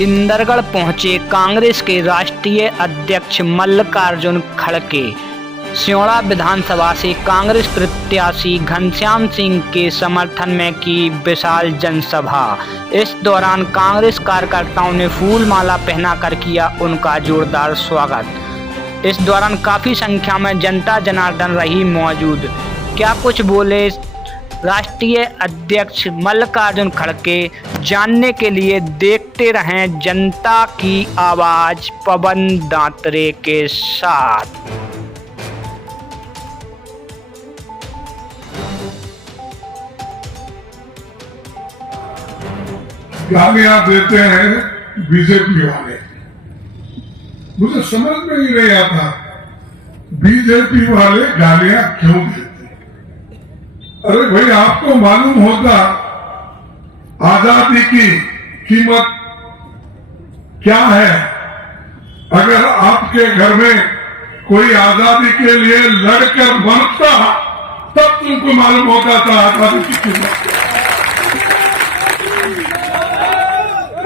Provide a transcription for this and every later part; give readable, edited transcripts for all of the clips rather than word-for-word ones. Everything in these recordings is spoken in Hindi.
इंदरगढ़ पहुंचे कांग्रेस के राष्ट्रीय अध्यक्ष मल्लिकार्जुन खड़गे। सियोड़ा विधानसभा से कांग्रेस प्रत्याशी घनश्याम सिंह के समर्थन में की विशाल जनसभा। इस दौरान कांग्रेस कार्यकर्ताओं ने फूल माला पहनाकर किया उनका जोरदार स्वागत। इस दौरान काफी संख्या में जनता जनार्दन रही मौजूद। क्या कुछ बोले राष्ट्रीय अध्यक्ष मल्लिकार्जुन खड़गे, जानने के लिए देखते रहें जनता की आवाज पवन दांतरे के साथ। गालियां देते हैं बीजेपी वाले, मुझे समझ में ही नहीं आता बीजेपी वाले गालियां क्यों देते। अरे भाई, आपको मालूम होगा आजादी की कीमत क्या है। अगर आपके घर में कोई आजादी के लिए लड़कर मरता तब तुमको मालूम होता था आजादी की कीमत।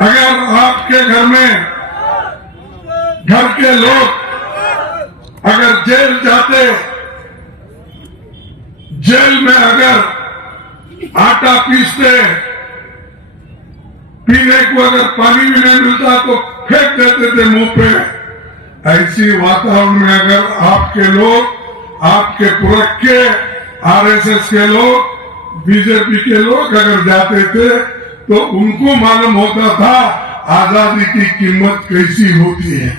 अगर आपके घर में घर के लोग अगर जेल जाते, जेल में अगर आटा पीसते, पीने को अगर पानी भी नहीं मिलता तो फेंक देते थे मुंह पे। ऐसी वातावरण में अगर आपके लोग, आपके पुरखे, आरएसएस के लोग, बीजेपी के लोग अगर जाते थे तो उनको मालूम होता था आजादी की कीमत कैसी होती है।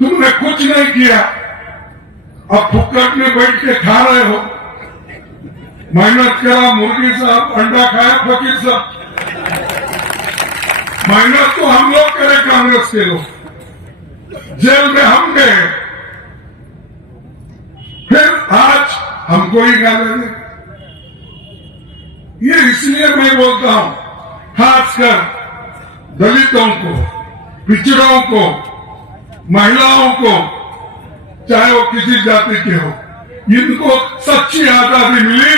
तुमने कुछ नहीं किया, अब फुक्कट में बैठ के खा रहे हो। मेहनत करा मुर्गी साहब, अंडा खाया फकीर साहब। मेहनत तो हम लोग करें, कांग्रेस के लोग। जेल में हम गए, फिर आज हमको ही गाली दे। ये इसलिए मैं बोलता हूं, खासकर दलितों को, पिछड़ों को, महिलाओं को, चाहे वो किसी जाति के हो, इनको सच्ची आजादी मिली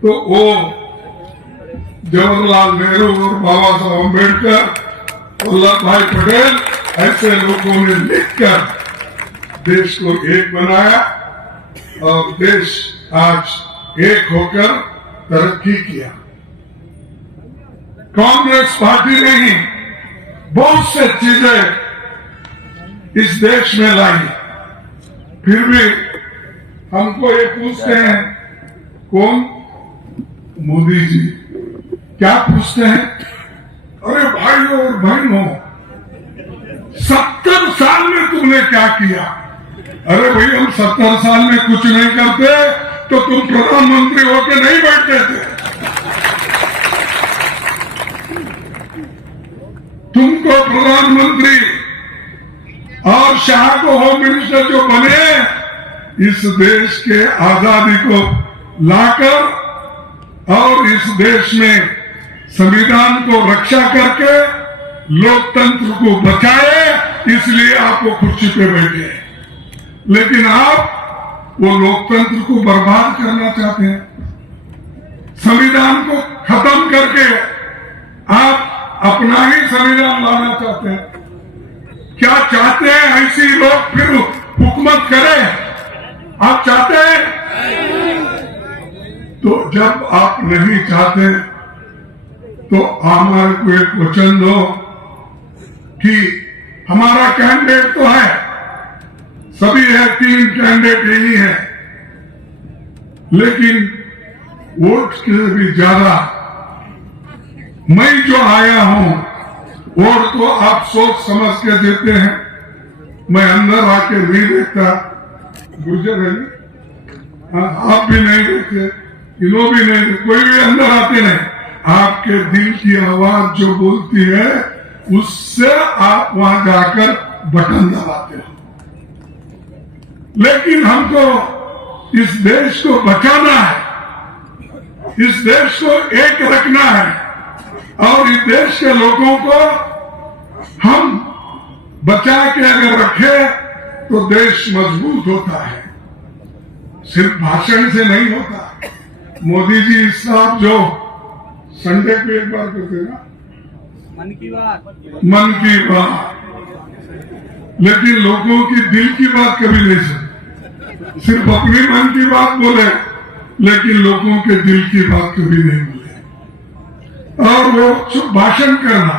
तो वो जवाहरलाल नेहरू और बाबा साहब अम्बेडकर, वल्लभ भाई पटेल ऐसे लोगों ने लिखकर देश को एक बनाया और देश आज एक होकर तरक्की किया। कांग्रेस पार्टी ने ही बहुत से चीजें इस देश में लाई, फिर भी हमको ये पूछते हैं, कौन? मोदी जी। क्या पूछते हैं? अरे भाइयों और बहनों, 70 साल में तुमने क्या किया? अरे भाई, हम 70 साल में कुछ नहीं करते तो तुम प्रधानमंत्री होके नहीं बैठते थे। तुमको प्रधानमंत्री और शाह को होम मिनिस्टर जो बने, इस देश के आजादी को लाकर और इस देश में संविधान को रक्षा करके लोकतंत्र को बचाए, इसलिए आप वो कुर्सी पे बैठे। लेकिन आप वो लोकतंत्र को बर्बाद करना चाहते हैं। संविधान को खत्म करके आप अपना ही संविधान लाना चाहते हैं। क्या चाहते हैं ऐसे लोग फिर हुकूमत करें? आप चाहते हैं? तो जब आप नहीं चाहते तो हमारे को एक वचन दो कि हमारा कैंडिडेट तो है, सभी है, 3 कैंडिडेट यही है, लेकिन वोट से भी ज्यादा मैं जो आया हूं, वोट तो आप सोच समझ के देते हैं। मैं अंदर आके नहीं देखता, गुजर है, आप भी नहीं देखते, ये लोग भी नहीं देखते, कोई भी अंदर आते नहीं। आपके दिल की आवाज जो बोलती है, उससे आप वहां जाकर बटन दबाते हो। लेकिन हमको इस देश को बचाना है, इस देश को एक रखना है और इस देश के लोगों को हम बचा के अगर रखे तो देश मजबूत होता है, सिर्फ भाषण से नहीं होता। मोदी जी साहब जो संडे को एक बार करते ना, मन की बात, लेकिन लोगों की दिल की बात कभी नहीं सुनी। सिर्फ अपनी मन की बात बोले, लेकिन लोगों के दिल की बात कभी नहीं बोले। और वो भाषण करना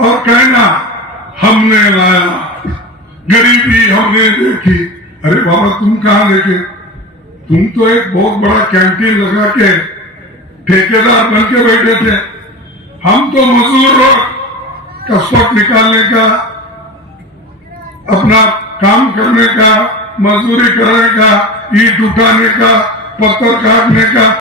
और कहना हमने लाया, गरीबी हमने देखी। अरे बाबा, तुम कहाँ देखे? तुम तो एक बहुत बड़ा कैंटीन लगा के ठेकेदार बन के बैठे थे। हम तो मजदूर लोग कसरत निकालने का, अपना काम करने का, मजदूरी करने का, ईंट उठाने का, पत्थर काटने का